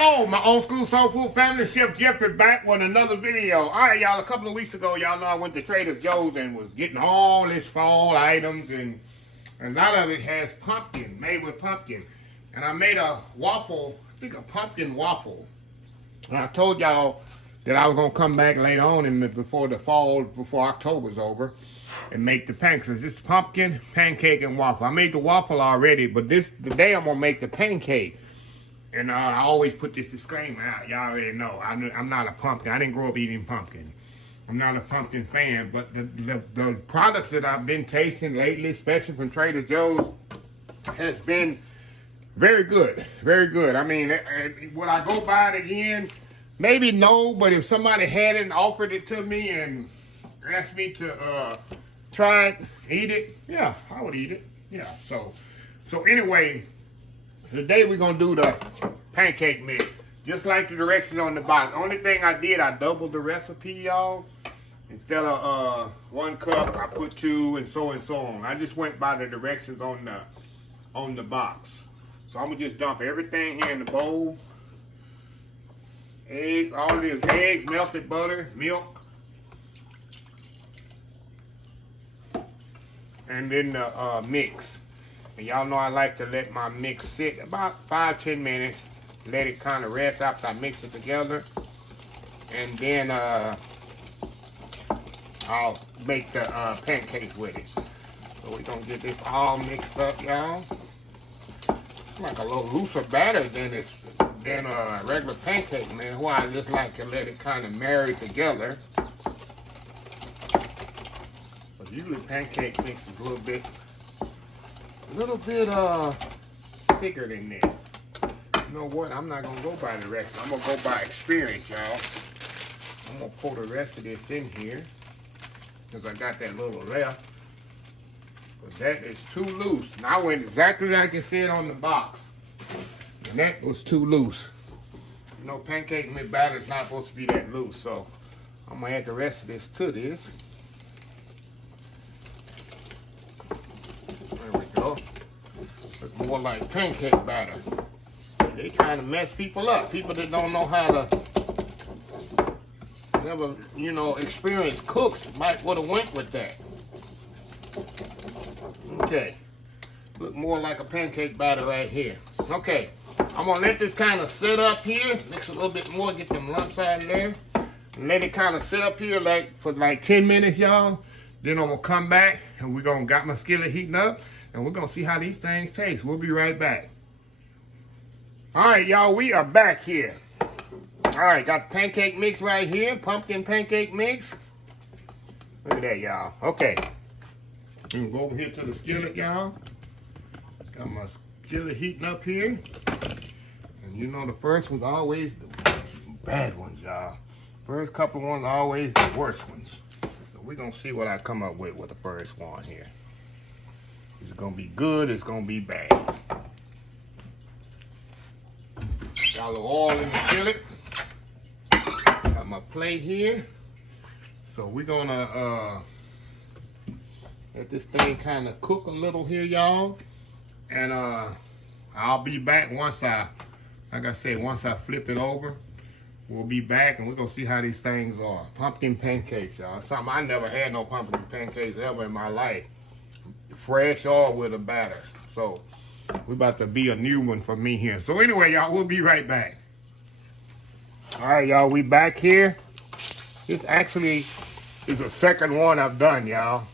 Hello, my old school soul food family. Chef Jeff is back with another video. All right, y'all. A couple of weeks ago, y'all know I went to Trader Joe's and was getting all this fall items, and a lot of it has pumpkin, made with pumpkin. And I made a waffle, I think a pumpkin waffle. And I told y'all that I was gonna come back later on before the fall, before October's over, and make the pancakes. This pumpkin, pancake, and waffle. I made the waffle already, but today I'm gonna make the pancake. And I always put this disclaimer out. Y'all already know. I'm not a pumpkin. I didn't grow up eating pumpkin. I'm not a pumpkin fan. But the products that I've been tasting lately, especially from Trader Joe's, has been very good. Very good. I mean, would I go buy it again? Maybe no. But if somebody had it and offered it to me and asked me to try it, eat it, yeah, I would eat it. Yeah. So anyway, today we're going to do the pancake mix, just like the directions on the box. Only thing I did, I doubled the recipe, y'all. Instead of 1 cup, I put 2 and so on. I just went by the directions on the box. So I'm going to just dump everything here in the bowl. Eggs, all of this eggs, melted butter, milk. And then the mix. And y'all know I like to let my mix sit about 5-10 minutes. Let it kind of rest after I mix it together. And then I'll make the pancakes with it. So we're going to get this all mixed up, y'all. It's like a little looser batter than a regular pancake, man. Why I just like to let it kind of marry together. But usually pancake mix is a little bit thicker than this. You know what? I'm not gonna go by the rest. I'm gonna go by experience, y'all. I'm gonna pour the rest of this in here because I got that little left. But that is too loose. And I went exactly like it said on the box, and that was too loose. You know, pancake mix batter is not supposed to be that loose, so I'm gonna add the rest of this to this. There we go. Look more like pancake batter. They trying to mess people up. People that don't know how to, never, you know, experienced cooks might would have went with that. Okay. Look more like a pancake batter right here. Okay. I'm gonna let this kind of sit up here. Mix a little bit more, get them lumps out of there. And let it kind of sit up here for 10 minutes, y'all. Then I'm gonna come back and we're gonna got my skillet heating up and we're gonna see how these things taste. We'll be right back. All right, y'all, we are back here. All right, got the pancake mix right here, pumpkin pancake mix. Look at that, y'all. Okay, I'm gonna go over here to the skillet, y'all. Got my skillet heating up here. And you know the first one's always the bad ones, y'all. First couple ones are always the worst ones. So we're gonna see what I come up with the first one here. It's gonna be good, it's gonna be bad. Got a little oil in the skillet. Got my plate here. So we're gonna let this thing kind of cook a little here, y'all. And I'll be back once I flip it over. We'll be back and we're gonna see how these things are. Pumpkin pancakes, y'all. Something I never had no pumpkin pancakes ever in my life. Fresh or with a batter. So we're about to be a new one for me here. So anyway, y'all, we'll be right back. All right, y'all, we back here. This actually is the second one I've done, y'all.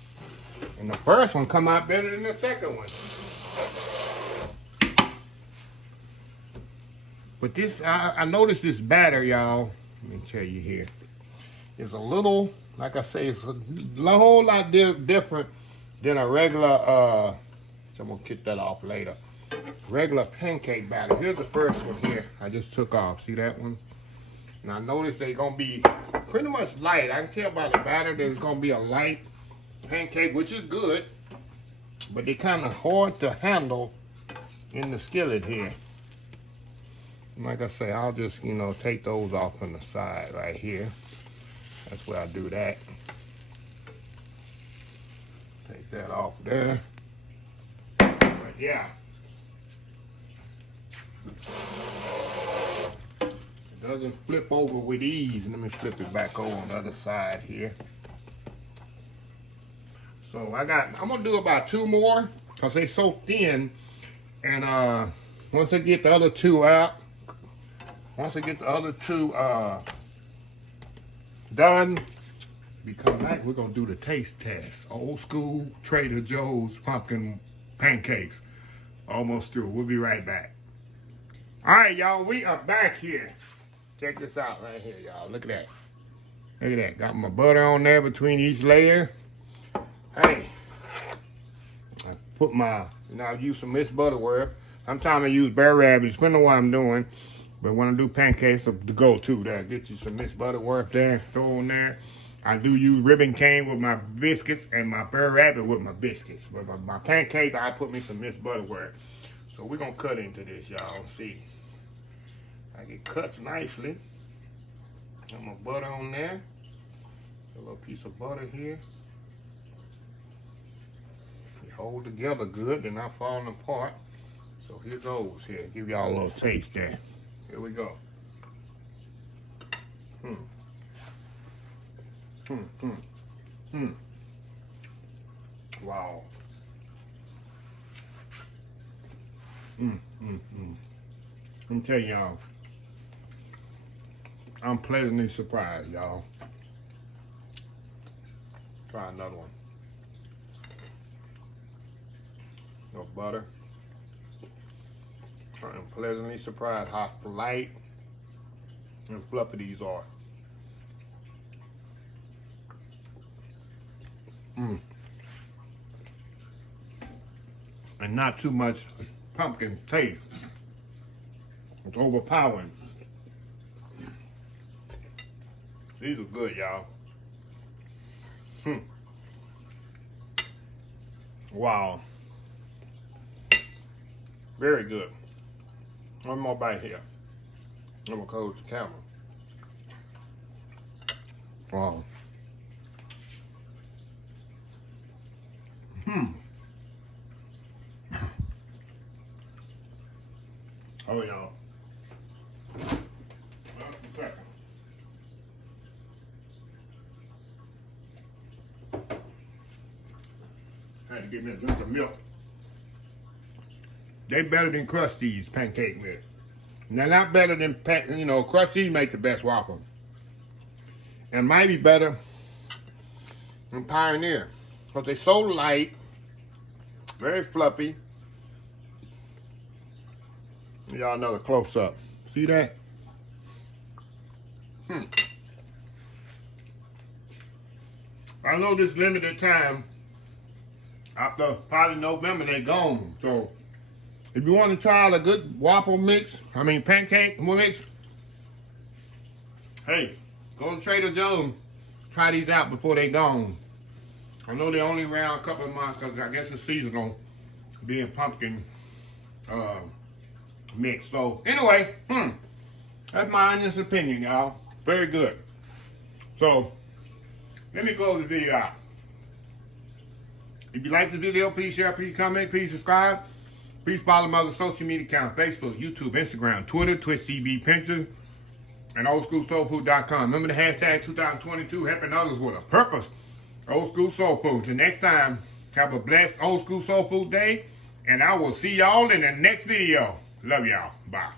And the first one come out better than the second one. But this, I noticed this batter, y'all. Let me tell you here. It's a little, like I say, it's a whole lot different than a regular, so I'm gonna kick that off later. Regular pancake batter. Here's the first one here. I just took off. See that one? And I noticed they're gonna be pretty much light. I can tell by the batter that it's gonna be a light pancake, which is good. But they're kind of hard to handle in the skillet here. And like I say, I'll just, you know, take those off on the side right here. That's where I do that. Take that off there. But yeah. doesn't flip over with ease. Let me flip it back over on the other side here. So I'm gonna do about 2 more because they're so thin. And once I get the other 2 out, done, we come back, we're gonna do the taste test. Old school Trader Joe's pumpkin pancakes. Almost through. We'll be right back. All right, y'all, we are back here. Check this out right here, y'all. Look at that. Look at that. Got my butter on there between each layer. Hey, I put my, I use some Miss Butterworth. Sometimes I use Bear Rabbit, depending on what I'm doing. But when I do pancakes, the go-to there. Get you some Miss Butterworth there, throw on there. I do use ribbon cane with my biscuits and my Bear Rabbit with my biscuits. But my pancake, I put me some Miss Butterworth. So we're going to cut into this, y'all. See. It cuts nicely. Got my butter on there. A little piece of butter here. They hold together good. They're not falling apart. So here goes. Here, give y'all a little taste there. Here we go. Wow. Let me tell y'all, I'm pleasantly surprised, y'all. Try another one. No butter. I'm pleasantly surprised how light and fluffy these are. And not too much pumpkin taste. It's overpowering. These are good, y'all. Wow. Very good. One more bite here. I'm gonna close the camera. Wow. Oh, y'all. Just a second. Had to get me a drink of milk. They better than Krusty's pancake mix. They're not better than, Krusty's make the best waffle. And might be better than Pioneer. Because they're so light, very fluffy. Y'all another close up. See that? I know this limited time. After probably November, they're gone. So, if you want to try out a good waffle mix, pancake mix, hey, go to Trader Joe's. Try these out before they're gone. I know they're only around a couple of months because I guess the seasonal being pumpkin mix. So, anyway, that's my honest opinion, y'all. Very good. So, let me close the video out. If you like the video, please share, please comment, please subscribe. Please follow my other social media accounts: Facebook, YouTube, Instagram, Twitter, Twitch TV, Pinterest, and oldschoolsoulfood.com. Remember the hashtag 2022, helping others with a purpose. Old School Soul Food. Till next time, have a blessed Old School Soul Food day, and I will see y'all in the next video. Love y'all. Bye.